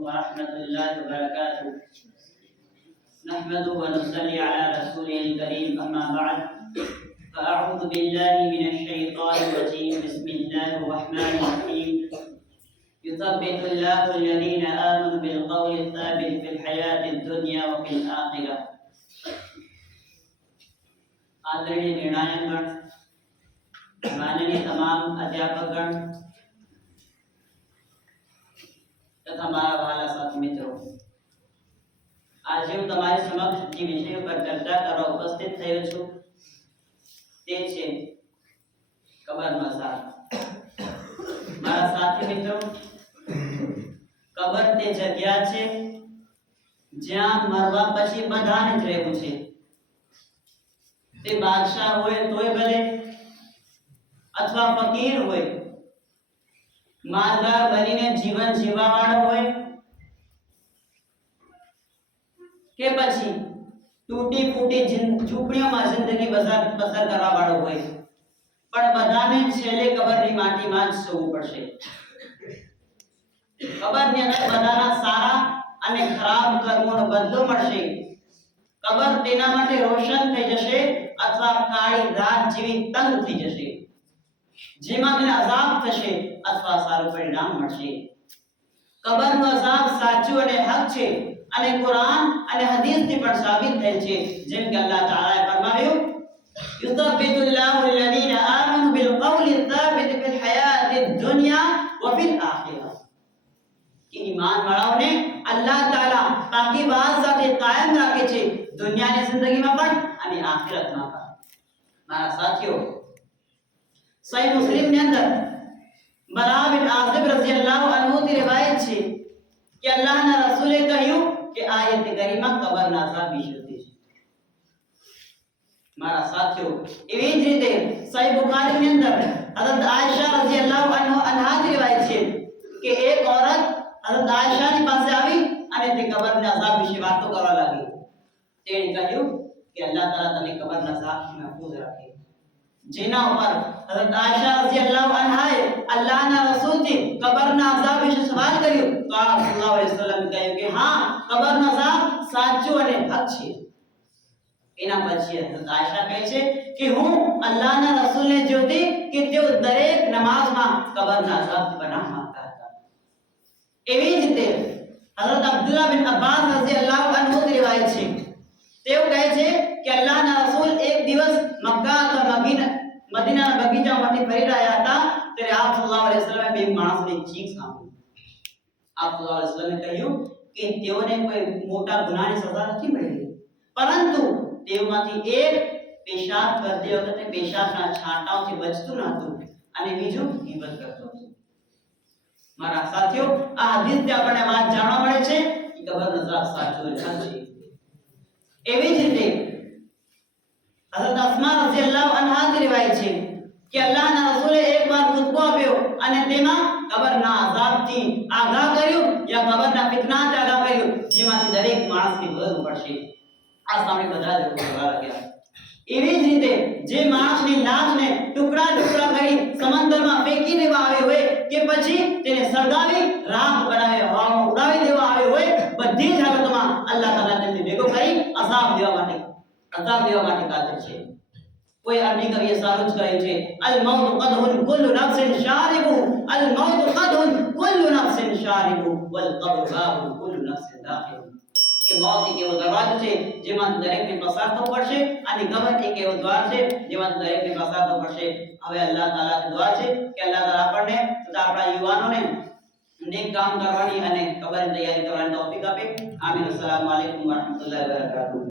ورحمة الله وبركاته نحمده ونصلي على رسوله الكريم أما بعد فأعوذ بالله من الشيطان الرجيم بسم الله الرحمن الرحيم يثبت الله الذين آمنوا بالقول الثابت في الحياة الدنيا وفي الآخرة आदरणीय निर्णायकगण माननीय तमाम अध्यापकगण तथा मारा वाला साथी मित्रों आज હું તમારી સમક્ષ જે વિષય પર ચર્ચા કરવા ઉપસ્થિત થયો છું તે છે કબરનો સાથ। મારા સાથી મિત્રો કબર તે જગ્યા છે જ્યાં મરવા પછી બધાને જ રહેવું છે। તે બાદશાહ હોય તોય ભલે અથવા ફકીર હોય માલદાર બનીને જીવન જીવવાવાળો હોય કે પછી તૂટી ફૂટી ઝૂંપડીઓમાં જિંદગી બસર કરવાવાળો હોય પણ બધાને છેલ્લે કબરની માટીમાં જ સૂવું પડશે। કબરની અંદર બધાના સારા અને ખરાબ કર્મોનો બદલો મળશે। કબર તેના માટે રોશન થઈ જશે અથવા કાળી રાત જેવી તંગ થઈ જશે જેમાં તેને અઝાબ થશે અથવા સારું પરિણામ મળશે। કબરનો અઝાબ સાચું અને હક છે અને કુરાન અને હદીસથી પણ સાબિત થયેલ છે જેમ કે અલ્લાહ તાઆલાએ ફરમાવ્યું યુસબ્બિતુલ્લાહુ અલ્લઝીના આમનુ બિલકૌલિ સાબિત ફિલ હયાતિદ દુનિયા વ ફિલ આખિરah કે ઈમાન વાળાઓને અલ્લાહ તાઆલા પાકી વાત સાથે કાયમ રાખે છે दुनियाની જિંદગીમાં પણ અને આખિરતમાં પણ। મારા સાથીઓ સહી મુસ્લિમની અંદર બરા બિન આઝિબ રઝિયલ્લાહુ અન્હુ થી રિવાયત છે કે અલ્લાહના રસૂલે કહ્યું કે આયત કરીમા કબરના અઝાબ વિશે છે। મારા સાથીઓ એવી જ રીતે સહી બુખારીની અંદર હઝરત આયશા રઝિયલ્લાહુ અન્હા થી રિવાયત છે કે એક औरत હઝરત આયશાની પાસે આવી અને તે કબરના અઝાબ વિશે વાતો કરવા લાગી। તેણે કહ્યું કે અલ્લાહ તાઆલા તને કબરના અઝાબથી મહફૂઝ રાખે જેના ઉપર હઝરત આયશા રઝિયલ્લાહુ અન્હાએ અલ્લાહના રસૂલથી કબરના અઝાબ વિશે સવાલ કર્યો તો આપ સલ્લલ્લાહુ અલૈહિ વસલ્લમ કહ્યું કે હા કબરનો અઝાબ સાચું અને હક છે। એના પછી હઝરત આયશા કહે છે કે હું અલ્લાહના રસૂલને જોતી કે તેઓ દરેક નમાઝમાં કબરના અઝાબથી પનાહ માંગતા હતા। એવી જ રીતે હઝરત અબ્દુલ્લાહ બિન અબ્બાસ રઝિયલ્લાહુ અન્હુ થી રિવાયત છે તેઓ કહે છે કે અલ્લાહના રસૂલ એક દિવસ મક્કા અથવા મદીનાના બગીચામાંથી ફરી રહ્યા હતા ત્યારે આપ સલ્લલ્લાહુ અલૈહિ વસલ્લમ બે માણસની ચીખ સાંભળી। આપ સલ્લલ્લાહુ અલૈહિ વસલ્લમે કહ્યું કે તેઓને કોઈ મોટા ગુનાહની સજા નથી મળી પરંતુ તેઓમાંથી એક પેશાબ કરતી વખતે પેશાબના છાંટાઓથી બચતું ન હતું અને બીજું ગીબત કરતો હતો। મારા સાથીઓ આ હદીસથી આપણને વાત જાણવા મળે છે કે કબરનો અઝાબ સાચો અને હક છે। એવી જ રીતે હઝરત અસ્મા રઝિયલ્લાહુ અન્હા થી રિવાયત છે કે અલ્લાહના રસૂલે એકવાર ખુતબો આપ્યો અને તેમાં કબરના અઝાબથી આગાહ કર્યું યા કબરના ફિતનાથી આગાહ કર્યું જેમાંથી દરેક માણસને ભરવું પડશે। આ સામે બધા જ લોકો બોલવા લાગ્યા। એવી જ રીતે જે માણસની લાશને ટુકડા ટુકડા કરી સમંદરમાં ફેંકી દેવા આવ્યો હોય કે પછી તેને સળગાવી રાખ બનાવી હવામાં ઉડાવી દેવા આવ્યો હોય બધી જ હાલતમાં અલ્લાહ તાઆલા તેમને ભેગો કરી અઝાબ દેવા માટે કાતર છે। કોઈ અરબી કવિએ સારું જ કહ્યું છે અલ મૌત કદહુન કુલ્લુ નફ્સિન શારિબુ અલ મૌત કદહુન કુલ્લુ નફ્સિન શારિબુ વલ કબ્ર બાબુ કુલ્લુ નફ્સિન દાખિલ કે મોત એક એવો દરવાજો છે જેમાં દરેકને પસાર થવું પડશે અને કબર એક એવો દ્વાર છે જેમાં દરેકને પસાર થવું પડશે। હવે અલ્લાહ તાઆલાની દુઆ છે કે અલ્લાહ તાઆલા આપણને તથા આપણા યુવાનોને નેક કામ કરવાની અને કબરની તૈયારી કરવાની તૌફીક આપે। આમીન। અસ્સલામુ અલૈકુમ વ રહમતુલ્લાહિ વ બરકાતુહુ।